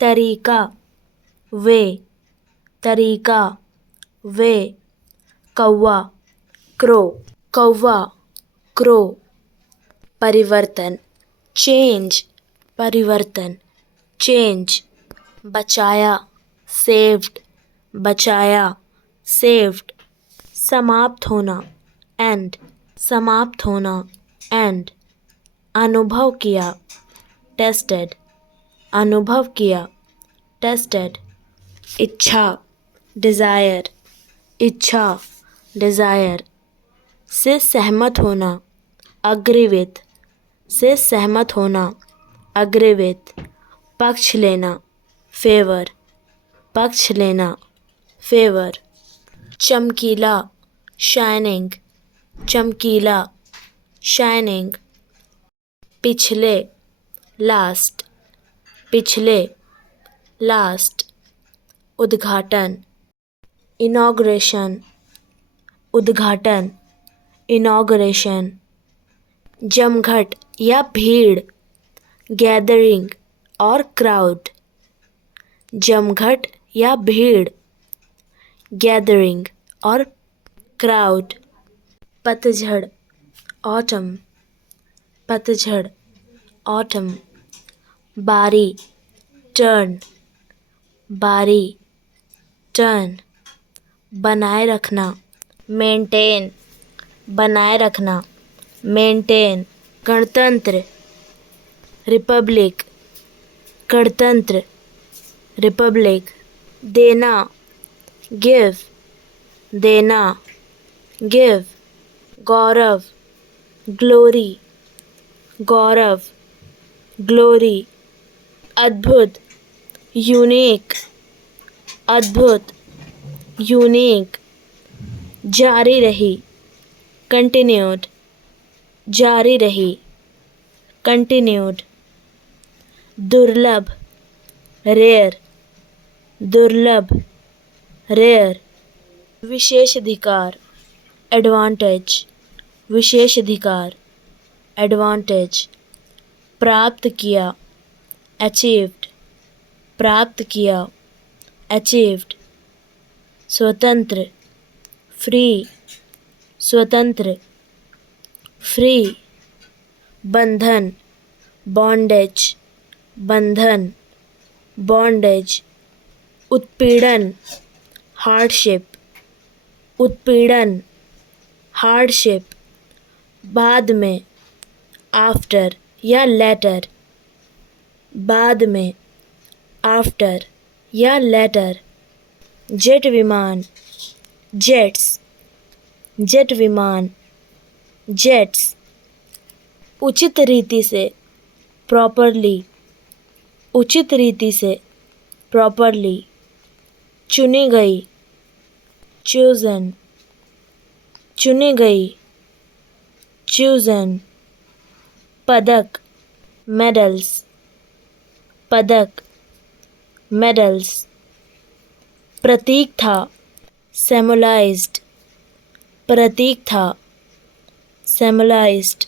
तरीका, वे, तरीका, वे, कौवा, क्रो, कौवा, क्रो, परिवर्तन, चेंज, परिवर्तन, चेंज, बचाया, सेव्ड, बचाया, सेव्ड, समाप्त होना, एंड, समाप्त होना, एंड, अनुभव किया, टेस्टेड, अनुभव किया, टेस्टेड, इच्छा, डिज़ायर, इच्छा, डिज़ायर, से सहमत होना, अग्री विथ, से सहमत होना, अग्री विथ, पक्ष लेना, फेवर, पक्ष लेना, फेवर, चमकीला, शाइनिंग, चमकीला, शाइनिंग, पिछले, लास्ट, पिछले, लास्ट, उद्घाटन, इनॉग्रेशन, उद्घाटन, इनॉग्रेशन, जमघट या भीड़, गैदरिंग और क्राउड, जमघट या भीड़, गैदरिंग और क्राउड, पतझड़, ऑटम, पतझड़, ऑटम, बारी, टर्न, बारी, टर्न, बनाए रखना, मेंटेन, बनाए रखना, मेंटेन, गणतंत्र, रिपब्लिक, गणतंत्र, रिपब्लिक, देना, गिव, देना, गिव, गौरव, ग्लोरी, गौरव, ग्लोरी, अद्भुत, यूनिक, अद्भुत, यूनिक, जारी रही, कंटिन्यूड, जारी रही, कंटिन्यूड, दुर्लभ, रेयर, दुर्लभ, रेयर, विशेषाधिकार, एडवांटेज, विशेषाधिकार, एडवांटेज, प्राप्त किया, अचीव्ड, प्राप्त किया, अचीव्ड, स्वतंत्र, फ्री, स्वतंत्र, फ्री, बंधन, बॉन्डेज, बंधन, बॉन्डेज, उत्पीड़न, हार्डशिप, उत्पीड़न, हार्डशिप, बाद में, आफ्टर या लेटर, बाद में, आफ्टर या लेटर, जेट विमान, जेट्स, जेट विमान, जेट्स, उचित रीति से, प्रॉपरली, उचित रीति से, प्रॉपरली, चुनी गई, चूजन, चुनी गई, चूजन, पदक, मेडल्स, पदक, मेडल्स, प्रतीक था, सिंबलाइज्ड, प्रतीक था, सिंबलाइज्ड,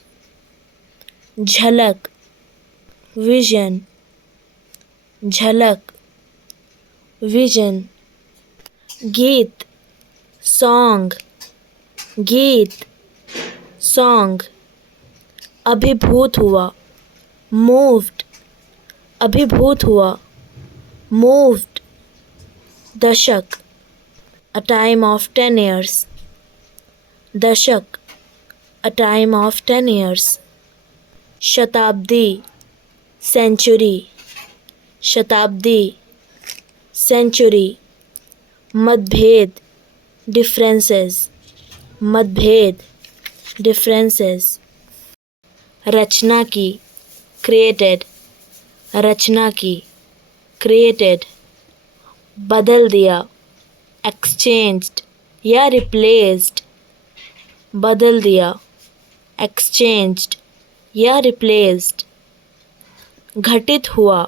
झलक, विजन, झलक, विजन, गीत, सॉन्ग, गीत, सॉन्ग, अभिभूत हुआ, मूव्ड, अभिभूत हुआ, मूव्ड, दशक, a time of 10 years, दशक, a time of 10 years, शताब्दी, सेंचुरी, शताब्दी, सेंचुरी, मतभेद, डिफरेंसेस, मतभेद, डिफरेंसेस, रचना की, क्रिएटेड, रचना की, क्रिएटेड, बदल दिया, एक्सचेंज्ड या रिप्लेस्ड, बदल दिया, एक्सचेंज्ड या रिप्लेस्ड, घटित हुआ,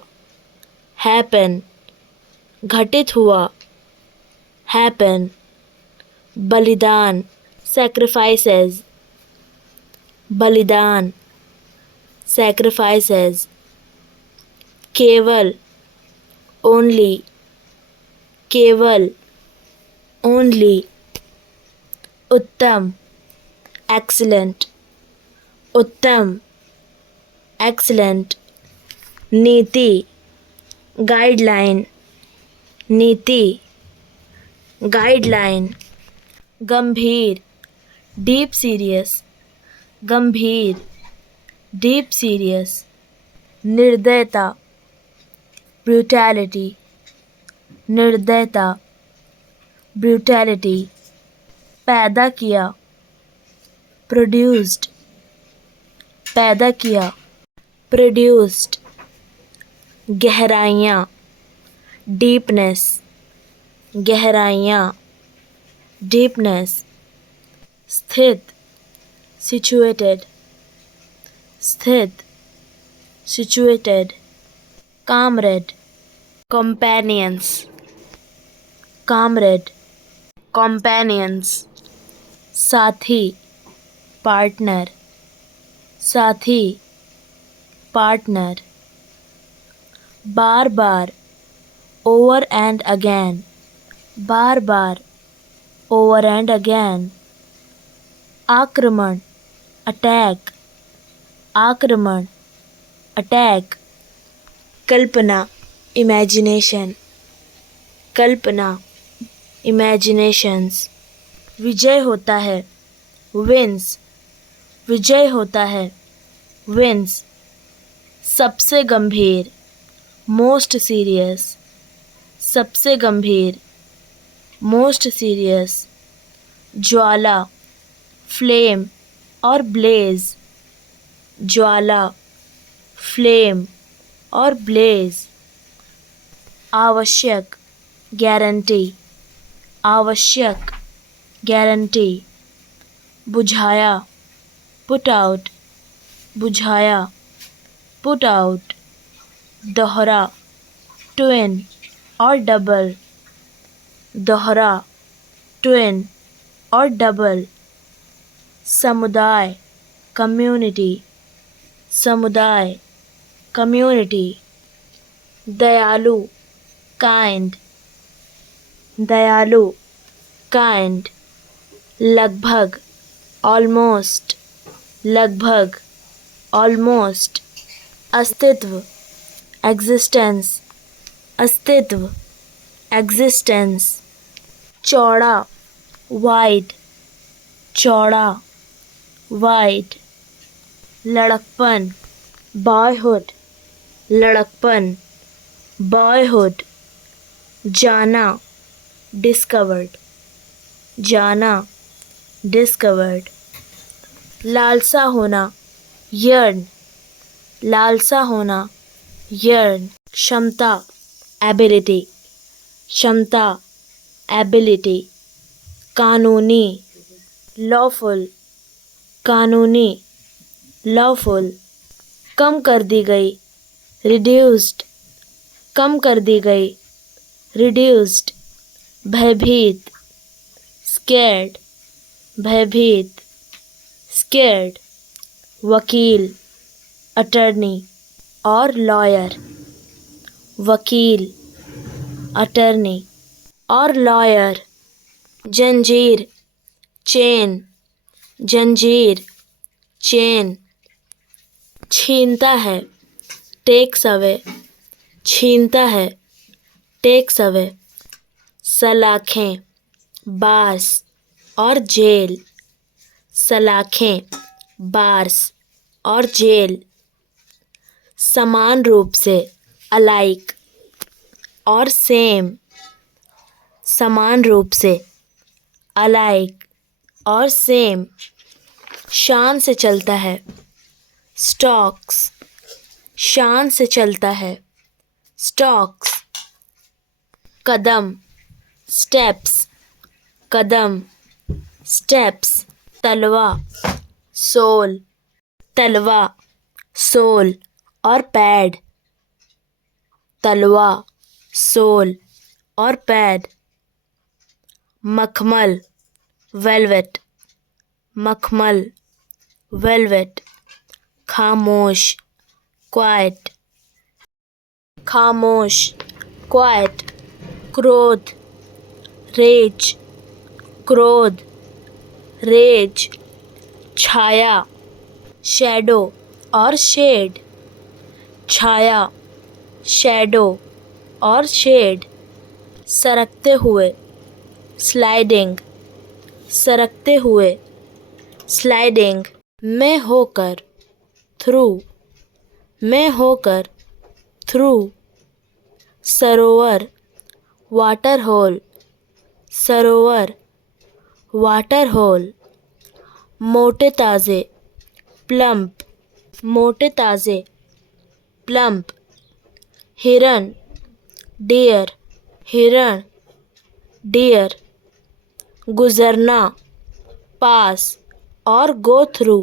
हैपन, घटित हुआ, हैपन, बलिदान, सैक्रिफाइसेस, बलिदान, सैक्रिफाइसेस, केवल, ओनली, केवल, ओनली, उत्तम, एक्सीलेंट, उत्तम, एक्सीलेंट, नीति, गाइडलाइन, नीति, गाइडलाइन, गंभीर, डीप सीरियस, गंभीर, डीप सीरियस, निर्दयता, ब्रूटैलिटी, निर्दयता, ब्रूटैलिटी, पैदा किया, प्रोड्यूस्ड, पैदा किया, प्रोड्यूस्ड, गहराइयाँ, डीपनेस, गहराइयाँ, डीपनेस, स्थित, सिचुएटेड, स्थित, situated, comrade, companions, comrade, companions, साथी, पार्टनर, साथी, partner, bar bar, over and again, bar bar, over and again, आक्रमण, अटैक, आक्रमण, अटैक, कल्पना, इमेजिनेशन, कल्पना, इमेजिनेशंस, विजय होता है, विंस, विजय होता है, विंस, सबसे गंभीर, मोस्ट सीरियस, सबसे गंभीर, मोस्ट सीरियस, ज्वाला, फ्लेम और ब्लेज, ज्वाला, फ्लेम और ब्लेज, आवश्यक, गारंटी, आवश्यक, गारंटी, बुझाया, पुट आउट, बुझाया, पुट आउट, दोहरा, ट्विन और डबल, दोहरा, ट्विन और डबल, समुदाय, कम्युनिटी, समुदाय, कम्युनिटी, दयालु, काइंड, दयालु, काइंड, लगभग, ऑलमोस्ट, लगभग, ऑलमोस्ट, अस्तित्व, एग्जिस्टेंस, अस्तित्व, एग्जिस्टेंस, चौड़ा, वाइड, चौड़ा, वाइड, लड़कपन, बॉयहुड, लड़कपन, बॉयहुड, जाना, डिस्कवर्ड, जाना, डिस्कवर्ड, लालसा होना, यर्न, लालसा होना, यर्न, क्षमता, एबिलिटी, क्षमता, एबिलिटी, कानूनी, लॉफुल, कानूनी, लॉफुल, कम कर दी गई, रिड्यूस्ड, कम कर दी गई, रिड्यूस्ड, भयभीत, स्कैर्ड, भयभीत, स्कैर्ड, वकील, अटर्नी और लॉयर, वकील, अटर्नी और लॉयर, जंजीर, चेन, जंजीर, चेन, छीनता है, टेक्स अवे, छीनता है, टेक्स अवे, सलाखें, बार्स और जेल, सलाखें, बार्स और जेल, समान रूप से, अलाइक और सेम, समान रूप से, अलाइक और सेम, शान से चलता है, स्टॉक्स, शान से चलता है, स्टॉक्स, कदम, स्टेप्स, कदम, स्टेप्स, तलवा, सोल, तलवा, सोल और पैड, तलवा, सोल और पैड, मखमल, वेलवेट, मखमल, वेलवेट, खामोश, क्वाइट, खामोश, क्वाइट, क्रोध, रेज, क्रोध, रेज, छाया, शैडो और शेड, छाया, शैडो और शेड, सरकते हुए, स्लाइडिंग, सरकते हुए, स्लाइडिंग, में होकर, थ्रू, में होकर, थ्रू, सरोवर, वाटर होल, सरोवर, वाटर होल, मोटे ताज़े, प्लम्प, मोटे ताज़े, प्लम्प, हिरन, डियर, हिरण, डियर, गुजरना, पास और गो थ्रू,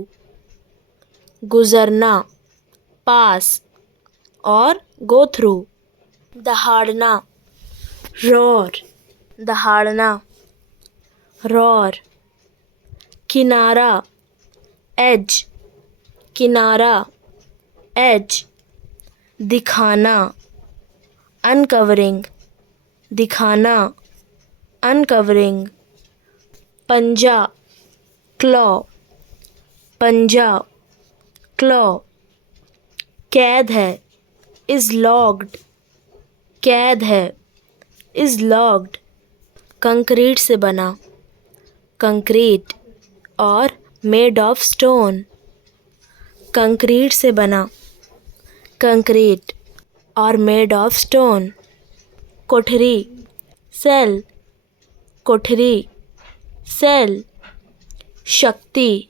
गुजरना, पास और गो थ्रू, दहाड़ना, रोर, दहाड़ना, रोर, किनारा, एज, किनारा, एज, दिखाना, अनकवरिंग, दिखाना, अनकवरिंग, पंजा, क्लॉ, पंजा, क्लॉ, कैद है, इज लॉक्ड, कैद है, इज लॉक्ड, कंक्रीट से बना, कंक्रीट और मेड ऑफ स्टोन, कंक्रीट से बना, कंक्रीट और मेड ऑफ स्टोन, कोठरी, सेल, कोठरी, सेल, शक्ति,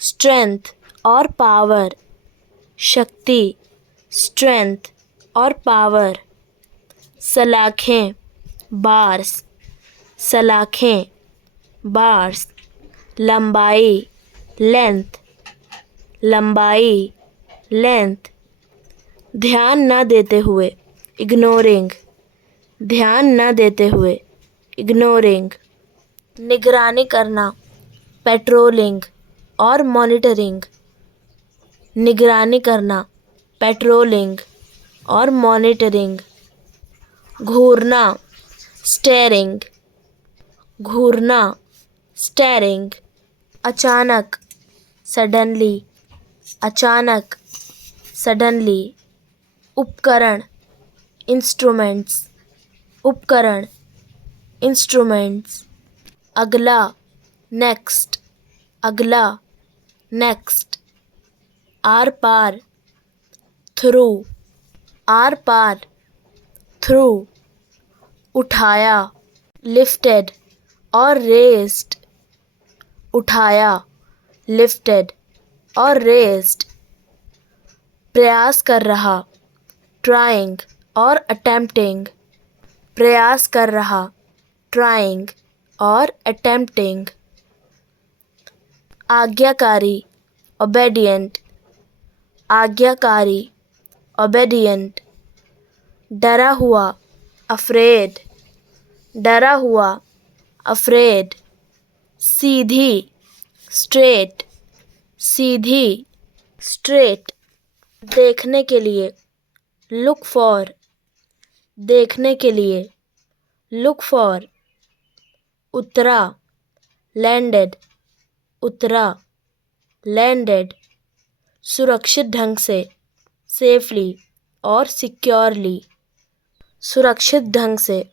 स्ट्रेंथ और पावर, शक्ति, स्ट्रेंथ और पावर, सलाखें, बार्स, सलाखें, बार्स, लंबाई, लेंथ, लंबाई, लेंथ, ध्यान न देते हुए, इग्नोरिंग, ध्यान न देते हुए, इग्नोरिंग, निगरानी करना, पेट्रोलिंग और मॉनिटरिंग, निगरानी करना, पेट्रोलिंग और मॉनिटरिंग, घूरना, स्टेयरिंग, घूरना, स्टेयरिंग, अचानक, सडनली, अचानक, सडनली, उपकरण, इंस्ट्रूमेंट्स, उपकरण, इंस्ट्रूमेंट्स, अगला, नेक्स्ट, अगला, नेक्स्ट, आर पार, थ्रू, आर पार, थ्रू, उठाया, लिफ्टेड और रेज्ड, उठाया, लिफ्टेड और रेज्ड, प्रयास कर रहा, ट्राइंग और अटेम्प्टिंग, प्रयास कर रहा, ट्राइंग और अटेम्प्टिंग, आज्ञाकारी, ओबेडिएंट, आज्ञाकारी, ओबेडिएंट, डरा हुआ, अफ्रेड, डरा हुआ, अफ्रेड, सीधी, स्ट्रेट, सीधी, स्ट्रेट, देखने के लिए, लुक फॉर, देखने के लिए, लुक फॉर, उतरा, लैंडेड, उतरा, लैंडेड, सुरक्षित ढंग से, सेफली और सिक्योरली, सुरक्षित ढंग से,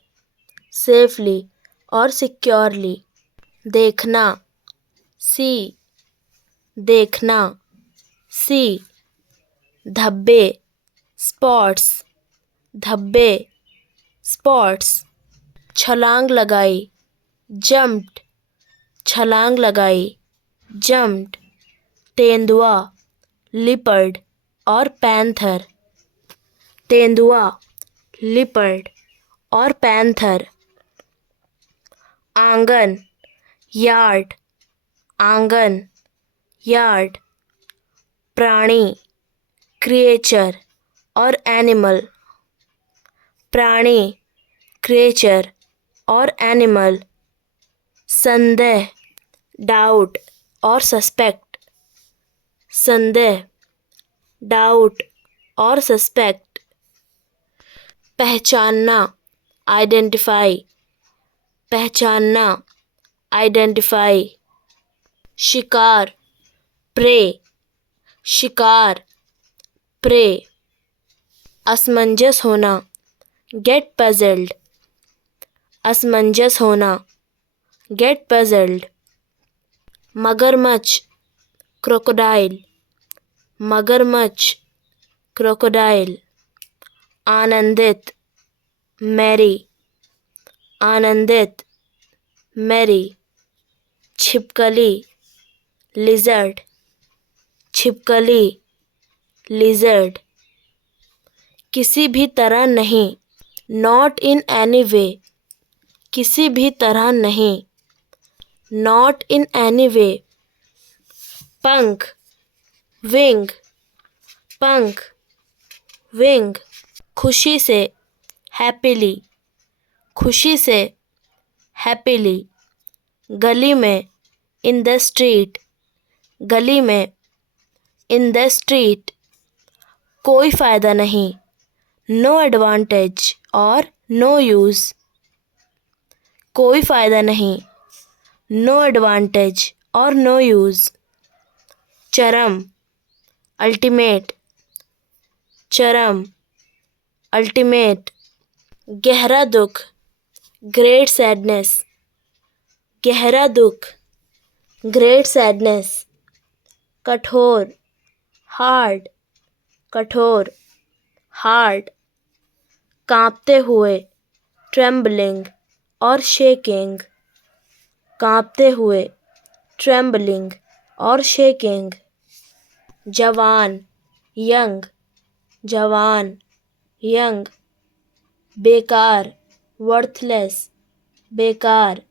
सेफली और सिक्योरली, देखना, सी, देखना, सी, धब्बे, स्पॉट्स, धब्बे, स्पॉट्स, छलांग लगाई, जंप्ड, छलांग लगाई, जंप्ड, तेंदुआ, लिपर्ड और पैंथर, तेंदुआ, लिपर्ड और पैंथर, आंगन, यार्ड, आंगन, यार्ड, प्राणी, क्रिएचर और एनिमल, प्राणी, क्रिएचर और एनिमल, संदेह, डाउट और सस्पेक्ट, संदेह, डाउट और सस्पेक्ट, पहचानना, आइडेंटिफाई, पहचानना, आइडेंटिफाई। शिकार, प्रे, शिकार, प्रे। असमंजस होना, गेट पजल्ड, असमंजस होना, गेट पजल्ड। मगरमच्छ, क्रोकोडाइल, मगरमच्छ, क्रोकोडाइल। आनंदित, मैरी, आनंदित, मैरी। छिपकली, लिजर्ड, छिपकली, लिजर्ड। किसी भी तरह नहीं, नॉट इन एनी वे, किसी भी तरह नहीं, नॉट इन एनी वे। पंख, विंग, पंख, विंग। खुशी से, हैप्पीली, खुशी से, हैप्पीली। गली में, इन द स्ट्रीट, गली में, इन द स्ट्रीट। कोई फ़ायदा नहीं, नो एडवांटेज और नो यूज़, कोई फ़ायदा नहीं, नो एडवांटेज और नो यूज़। चरम, अल्टीमेट, चरम, अल्टीमेट। गहरा दुख, ग्रेट सैडनेस, गहरा दुख, ग्रेट सैडनेस। कठोर, हार्ड, कठोर, हार्ड। कांपते हुए, ट्रेम्बलिंग और शेकिंग, कांपते हुए, ट्रेम्बलिंग और शेकिंग। जवान, यंग, जवान, यंग। बेकार, वर्थलेस, बेकार,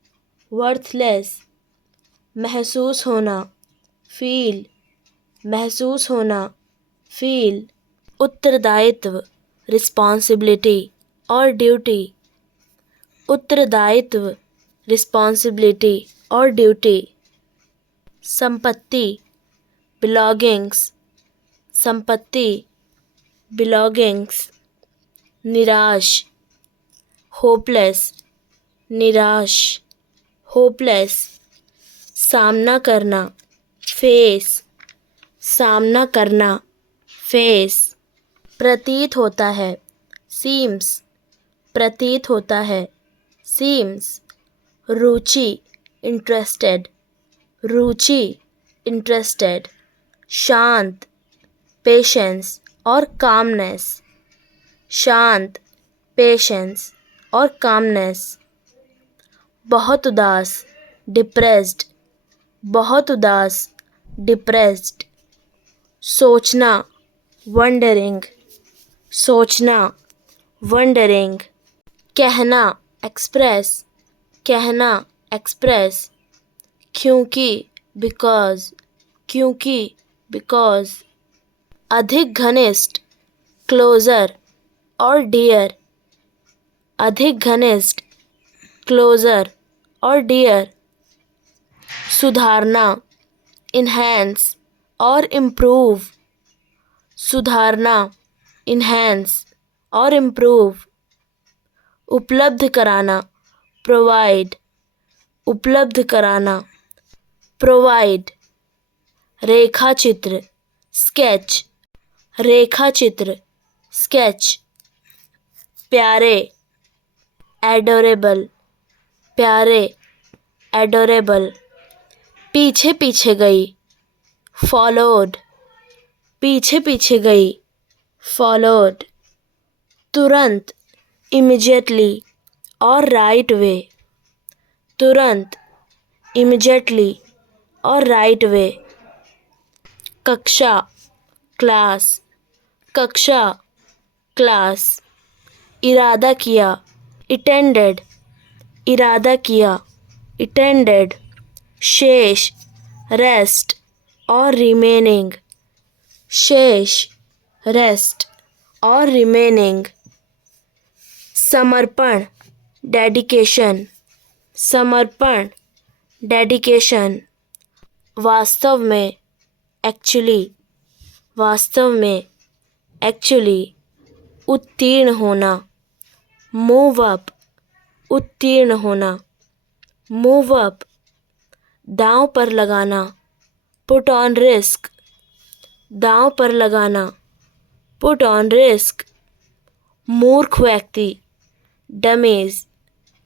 वर्थलेस। महसूस होना, फील, महसूस होना, फील। उत्तरदायित्व, रिस्पॉन्सिबिलिटी और ड्यूटी, उत्तरदायित्व, रिस्पॉन्सिबिलिटी और ड्यूटी। संपत्ति, बिलॉगिंग्स, संपत्ति, बिलॉगिंग्स। निराश, होपलेस, निराश, होपलेस। सामना करना, फेस, सामना करना, फेस। प्रतीत होता है, सीम्स, प्रतीत होता है, सीम्स। रुचि, इंटरेस्टेड, रुचि, इंटरेस्टेड। शांत, पेशेंस और कामनेस, शांत, पेशेंस और कामनेस। बहुत उदास, डिप्रेस्ड, बहुत उदास, डिप्रेस्ड। सोचना, वंडरिंग, सोचना, वंडरिंग। कहना, एक्सप्रेस, कहना, एक्सप्रेस। क्योंकि, बिकॉज, क्योंकि, बिकॉज। अधिक घनिष्ठ, क्लोजर और डियर, अधिक घनिष्ठ, क्लोजर और डियर। सुधारना, इन्हेंस और इम्प्रूव, सुधारना, इन्हेंस और इम्प्रूव। उपलब्ध कराना, प्रोवाइड, उपलब्ध कराना, प्रोवाइड। रेखा चित्र, स्केच, रेखा चित्र, स्केच। प्यारे, एडोरेबल, प्यारे, एडोरेबल। पीछे पीछे गई, फॉलोड, पीछे पीछे गई, फॉलोड। तुरंत, इमीडिएटली और राइट वे, तुरंत, इमीडिएटली और राइट वे। कक्षा, क्लास, कक्षा, क्लास। इरादा किया, इंटेंडेड, इरादा किया, इंटेंडेड। शेष, रेस्ट और रिमेनिंग, शेष, रेस्ट और रिमेनिंग। समर्पण, डेडिकेशन, समर्पण, डेडिकेशन। वास्तव में, एक्चुअली, वास्तव में, एक्चुअली। उत्तीर्ण होना, मूव अप, उत्तीर्ण होना, मूव अप, दांव पर लगाना, पुट ऑन रिस्क, दांव पर लगाना, पुट ऑन रिस्क, मूर्ख व्यक्ति, डमेज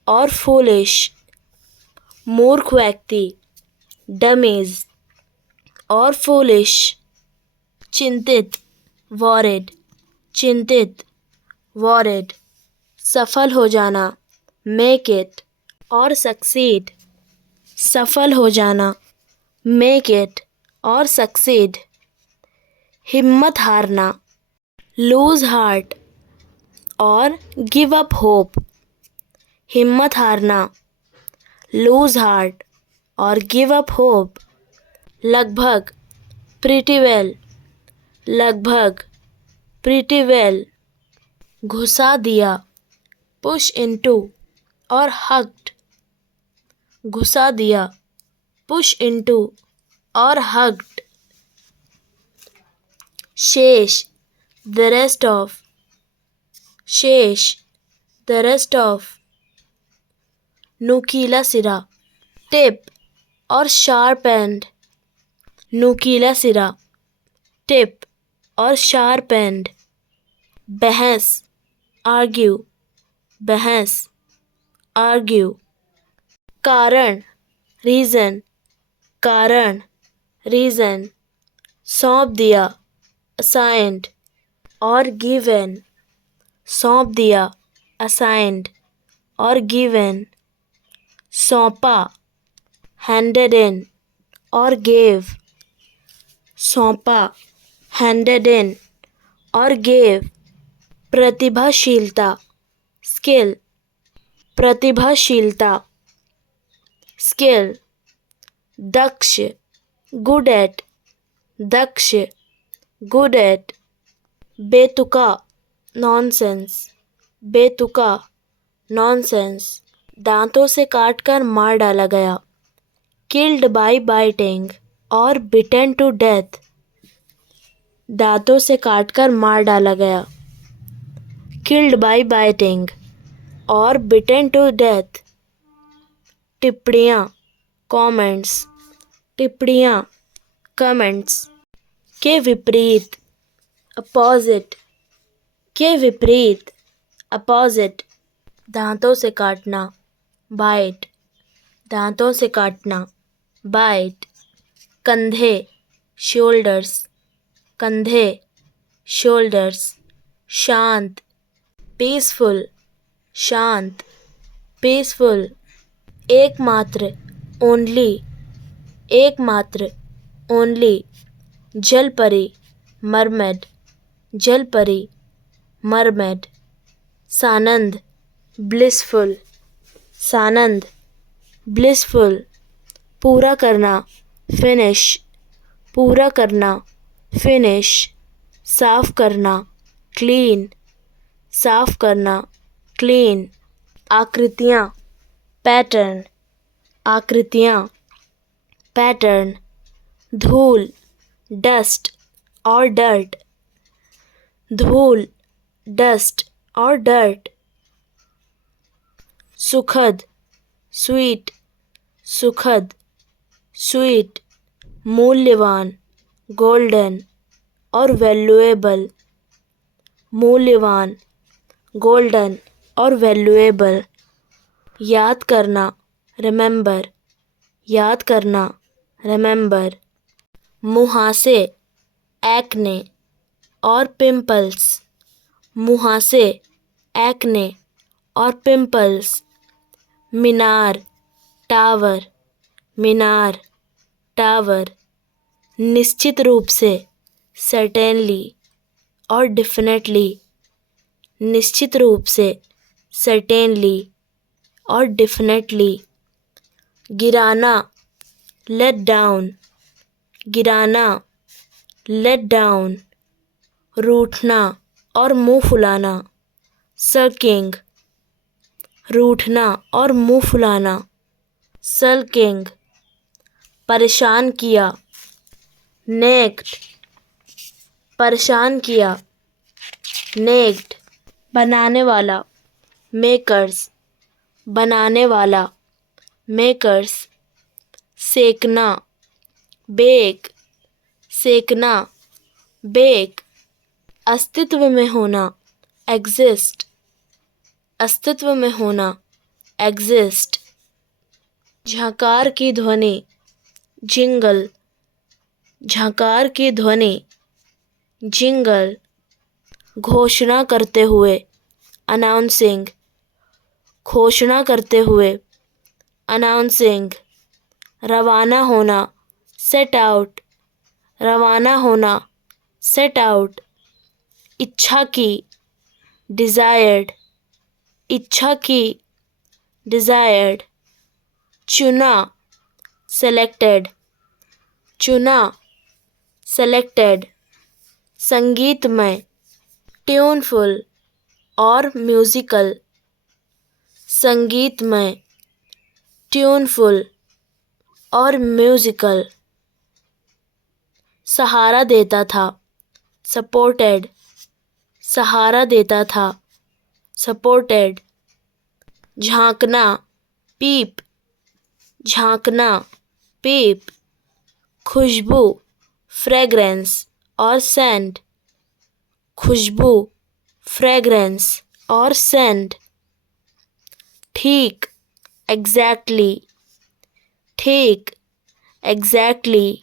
और फूलिश, मूर्ख व्यक्ति, डमेज और फूलिश, चिंतित, वॉरिड, चिंतित, वॉरिड, सफल हो जाना, मेक इट और सक्सीड, सफल हो जाना, मेक इट और सक्सीड, हिम्मत हारना, लूज हार्ट और गिव अप होप, हिम्मत हारना, लूज हार्ट और गिव अप होप, लगभग, प्रीटी वेल, लगभग, प्रीटी वेल, घुसा दिया, पुश इनटू और हग्ड, घुसा दिया, पुश इनटू और हग्ड, शेष, द रेस्ट ऑफ, शेष, द रेस्ट ऑफ, नुकीला सिरा, टिप और शार्प एंड, नुकीला सिरा, टिप और शार्प एंड, बहस, आर्ग्यू, बहस, आर्ग्यू, कारण, रीजन, कारण, रीजन, सौंप दिया, असाइंड और गिवन, सौंप दिया, असाइंड और गिवन, सौंपा, हैंडेड इन और गेव, सौंपा, हैंडेड इन और गेव, प्रतिभाशीलता, स्किल, प्रतिभाशीलता, स्किल, दक्ष, गुड एट, दक्ष, गुड एट, बेतुका, नॉनसेंस, बेतुका, नॉनसेंस, दांतों से काटकर मार डाला गया, किल्ड बाय बाइटिंग और बिटेन टू डेथ, दांतों से काटकर मार डाला गया, किल्ड बाय बाइटिंग और बिटेन टू डेथ, टिप्पणियाँ, कमेंट्स, टिप्पणियाँ, कमेंट्स, के विपरीत, अपोजिट, के विपरीत, अपोजिट, दांतों से काटना, बाइट, दांतों से काटना, बाइट, कंधे, शोल्डर्स, कंधे, शोल्डर्स, शांत, पीसफुल, शांत, पीसफुल, एकमात्र, ओनली, एकमात्र, ओनली, जलपरी, मरमेड, जलपरी, मरमेड, सानंद, ब्लिसफुल, सानंद, ब्लिसफुल, पूरा करना, फिनिश, पूरा करना, फिनिश, साफ करना, क्लीन, साफ करना, क्लीन, आकृतियाँ, पैटर्न, आकृतियाँ, पैटर्न, धूल, डस्ट और डर्ट, धूल, डस्ट और डर्ट, सुखद, स्वीट, सुखद, स्वीट, मूल्यवान, गोल्डन और वैल्यूएबल, मूल्यवान, गोल्डन और वैल्यूएबल, याद करना, रिमेंबर, याद करना, रिमेंबर, मुहासे, एक्ने और पिंपल्स, मुहासे, एक्ने और पिंपल्स, मीनार, टावर, मीनार, टावर, निश्चित रूप से, सर्टेनली और डेफिनेटली, निश्चित रूप से, सर्टेनली और डेफिनेटली, गिराना, लेट डाउन, गिराना, लेट डाउन, रूठना और मुंह फुलाना, सल्किंग, रूठना और मुंह फुलाना, सल्किंग, परेशान किया, नेक्ड, परेशान किया, नेक्ड, बनाने वाला, मेकर्स, बनाने वाला, मेकर्स, सेकना, बेक, सेकना, बेक, अस्तित्व में होना, एग्जिस्ट, अस्तित्व में होना, एग्जिस्ट, झकार की ध्वनि, जिंगल, झकार की ध्वनि, जिंगल, घोषणा करते हुए, अनाउंसिंग, घोषणा करते हुए, अनाउंसिंग, रवाना होना, सेट आउट, रवाना होना, सेट आउट, इच्छा की, डिजायर्ड, इच्छा की, डिजायर्ड, चुना, सेलेक्टेड, चुना, सेलेक्टेड, संगीतमय, ट्यूनफुल और म्यूजिकल, संगीतमय, ट्यूनफुल और म्यूजिकल, सहारा देता था, सपोर्टेड, सहारा देता था, सपोर्टेड, झांकना, पीप, झांकना, पीप, खुशबू, फ्रेग्रेंस और सेंट, खुशबू, फ्रेग्रेंस और सेंट, ठीक, एग्जैक्टली, ठीक, एग्जैक्टली,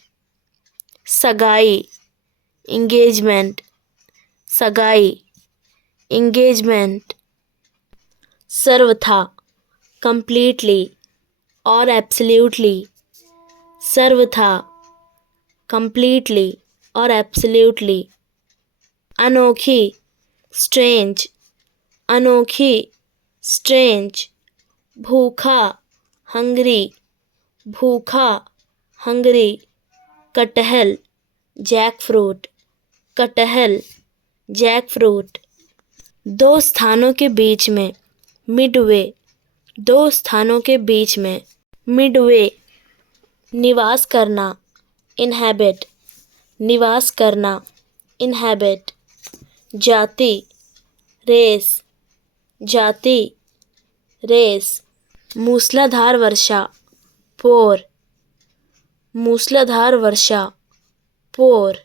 सगाई, इंगेजमेंट, सगाई, इंगेजमेंट, सर्वथा, कंप्लीटली और एब्सोल्युटली, सर्वथा, कंप्लीटली और एब्सोल्युटली, अनोखी, स्ट्रेंज, अनोखी, स्ट्रेंज, भूखा, हंग्री, भूखा, हंग्री, कटहल, जैकफ्रूट, कटहल, जैकफ्रूट, दो स्थानों के बीच में, मिडवे, दो स्थानों के बीच में, मिडवे, निवास करना, इनहैबिट, निवास करना, इनहैबिट, जाति, रेस, जाति, रेस, मूसलाधार वर्षा, पोर, मूसलाधार वर्षा, पोर,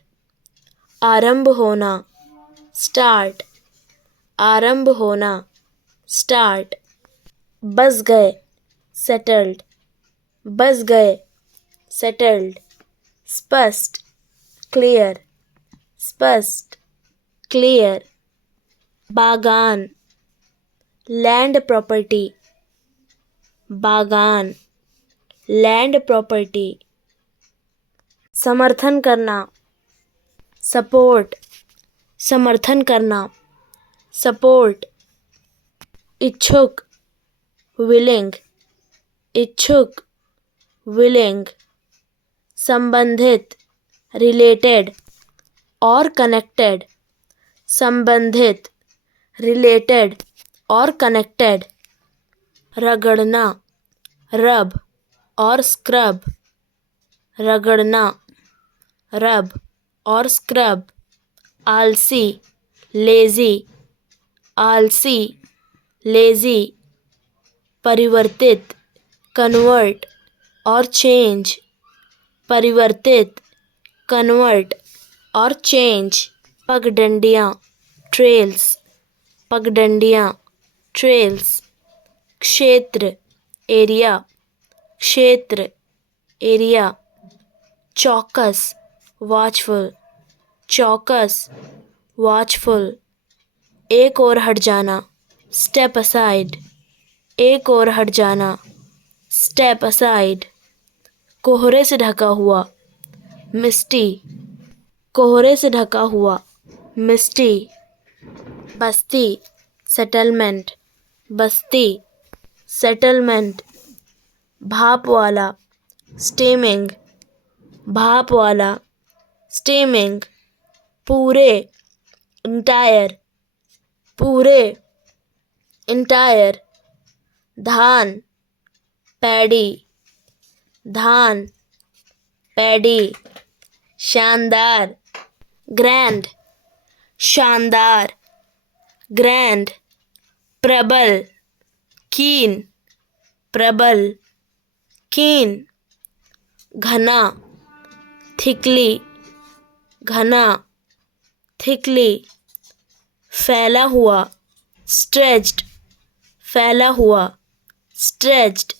आरंभ होना, स्टार्ट, आरंभ होना, स्टार्ट, बस गए, सेटल्ड, बस गए, सेटल्ड, स्पष्ट, क्लियर, स्पष्ट, क्लियर, बागान, लैंड प्रॉपर्टी, बागान, लैंड प्रॉपर्टी, समर्थन करना, सपोर्ट, समर्थन करना, सपोर्ट, इच्छुक, विलिंग, इच्छुक, विलिंग, संबंधित, रिलेटेड और कनेक्टेड, संबंधित, रिलेटेड और कनेक्टेड, रगड़ना, रब और स्क्रब, रगड़ना, रब और स्क्रब, आलसी, लेजी, आलसी, लेजी, परिवर्तित, कन्वर्ट और चेंज, परिवर्तित, कन्वर्ट और चेंज, पगडंडियाँ, ट्रेल्स, पगडंडियाँ, ट्रेल्स, क्षेत्र, एरिया, क्षेत्र, एरिया, चौकस, वॉचफुल, चौकस, वॉचफुल, एक और हट जाना, स्टेप असाइड, एक और हट जाना, स्टेप असाइड, कोहरे से ढका हुआ, मिस्टी, कोहरे से ढका हुआ, मिस्टी, बस्ती, सेटलमेंट, बस्ती, सेटलमेंट, भाप वाला, स्टीमिंग, भाप वाला, स्टीमिंग, पूरे, इंटायर, पूरे, इंटायर, धान, पैडी, धान, पैडी, शानदार, ग्रैंड, शानदार, ग्रैंड, प्रबल, कीन, प्रबल, कीन, घना, थिकली, घना, थिकली, फैला हुआ, स्ट्रेच्ड, फैला हुआ, स्ट्रेच्ड,